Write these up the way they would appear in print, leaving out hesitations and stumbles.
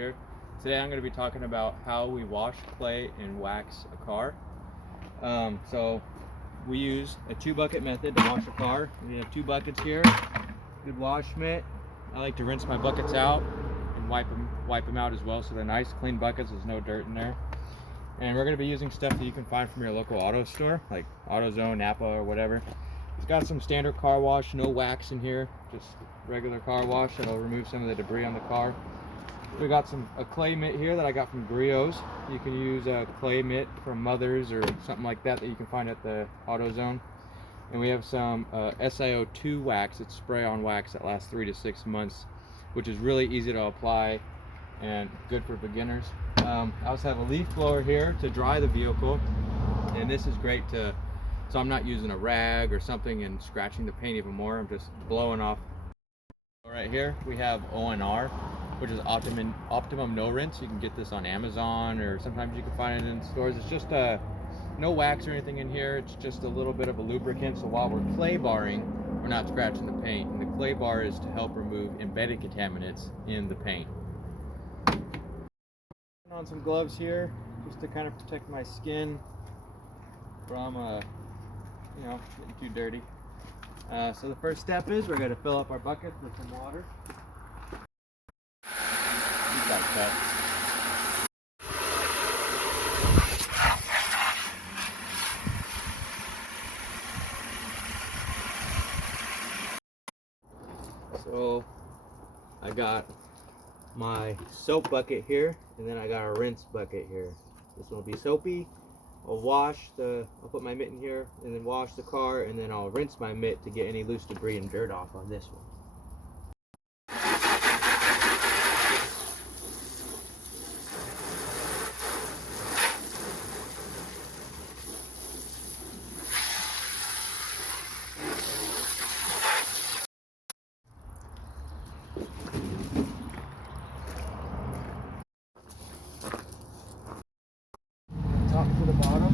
here. Today I'm going to be talking about how we wash, clay, and wax a car. So we use a 2-bucket method to wash a car. We have 2 buckets here, good wash mitt. I like to rinse my buckets out and wipe them out as well, so they're nice clean buckets, there's no dirt in there. And we're going to be using stuff that you can find from your local auto store, like AutoZone, Napa, or whatever. It's got some standard car wash, no wax in here, just regular car wash that'll remove some of the debris on the car. We got a clay mitt here that I got from Griots. You can use a clay mitt from Mother's or something like that you can find at the AutoZone. And we have some SiO2 wax. It's spray-on wax that lasts 3 to 6 months, which is really easy to apply and good for beginners. I also have a leaf blower here to dry the vehicle, and this is great so I'm not using a rag or something and scratching the paint even more. I'm just blowing off. Right here we have ONR, which is Optimum No Rinse. You can get this on Amazon, or sometimes you can find it in stores. It's just no wax or anything in here. It's just a little bit of a lubricant, so while we're clay barring, we're not scratching the paint. And the clay bar is to help remove embedded contaminants in the paint. On some gloves here just to kind of protect my skin from getting too dirty. So the first step is we're going to fill up our buckets with some water. So I got my soap bucket here, and then I got a rinse bucket here. This one will be soapy. I'll put my mitt in here and then wash the car, and then I'll rinse my mitt to get any loose debris and dirt off on this one. Top to the bottom.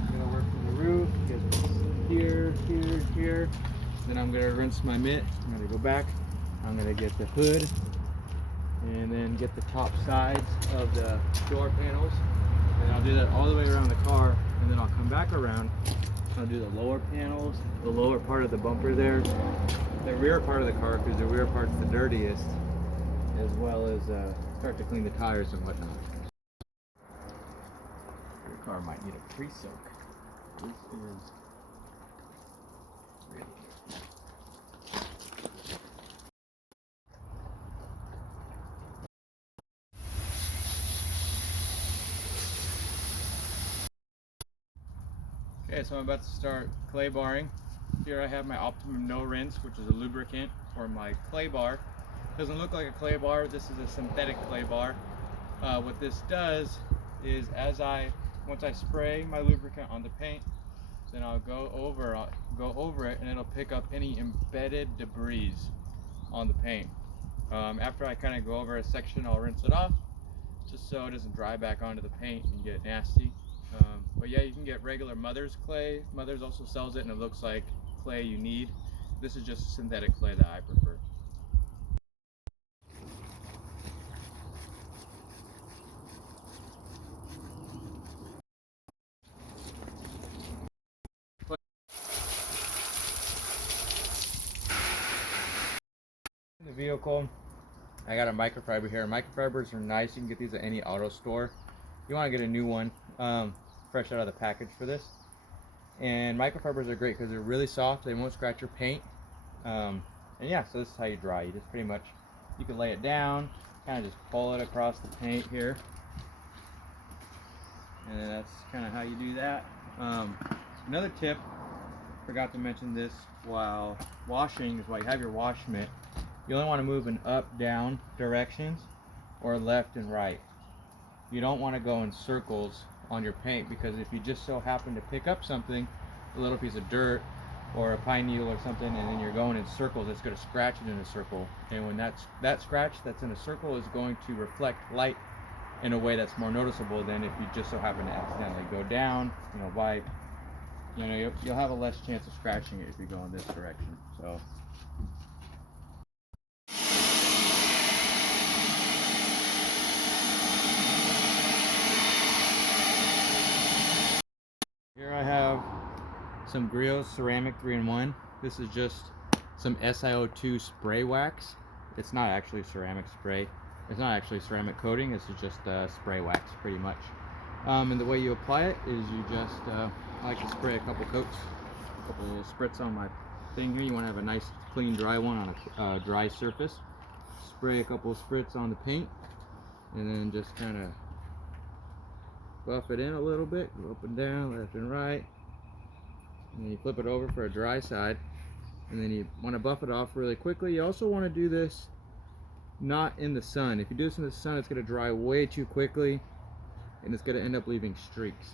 I'm going to work from the roof, get here, here, here. Then I'm going to rinse my mitt. I'm going to go back. I'm going to get the hood and then get the top sides of the door panels. And I'll do that all the way around the car, and then I'll come back around. I'll do the lower panels, the lower part of the bumper there, the rear part of the car, because the rear part's the dirtiest, as well as start to clean the tires and whatnot. Car might need a pre-soak. This is ready. Okay, so I'm about to start clay barring. Here I have my Optimum No Rinse, which is a lubricant for my clay bar. Doesn't look like a clay bar. This is a synthetic clay bar. What this does is once I spray my lubricant on the paint, then I'll go over it, and it'll pick up any embedded debris on the paint. After I kind of go over a section, I'll rinse it off, just so it doesn't dry back onto the paint and get nasty. But yeah, you can get regular Mother's clay. Mother's also sells it, and it looks like clay you need. This is just synthetic clay that I prefer. The vehicle, I got a microfiber here. Microfibers are nice. You can get these at any auto store. You want to get a new one, fresh out of the package for this. And microfibers are great because they're really soft. They won't scratch your paint. And yeah, so this is how you dry. You just pretty much, you can lay it down, kind of just pull it across the paint here, and then that's kind of how you do that. Another tip, forgot to mention this while washing, is while you have your wash mitt, you only want to move in up, down directions, or left and right. You don't want to go in circles on your paint, because if you just so happen to pick up something, a little piece of dirt or a pine needle or something, and then you're going in circles, it's going to scratch it in a circle. And when that scratch that's in a circle is going to reflect light in a way that's more noticeable than if you just so happen to accidentally go down, wipe. You'll have a less chance of scratching it if you go in this direction. So some Griots ceramic 3-in-1. This is just some SiO2 spray wax. It's not actually ceramic spray. It's not actually ceramic coating. This is just spray wax, pretty much. And the way you apply it is you just I like to spray a couple coats, a couple little spritz on my thing here. You want to have a nice clean dry one on a dry surface. Spray a couple of spritz on the paint, and then just kind of buff it in a little bit, go up and down, left and right, and then you flip it over for a dry side, and then you want to buff it off really quickly. You also want to do this not in the sun. If you do this in the sun, it's going to dry way too quickly, and it's going to end up leaving streaks.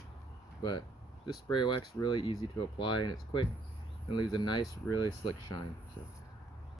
But this spray wax is really easy to apply, and it's quick and leaves a nice, really slick shine. So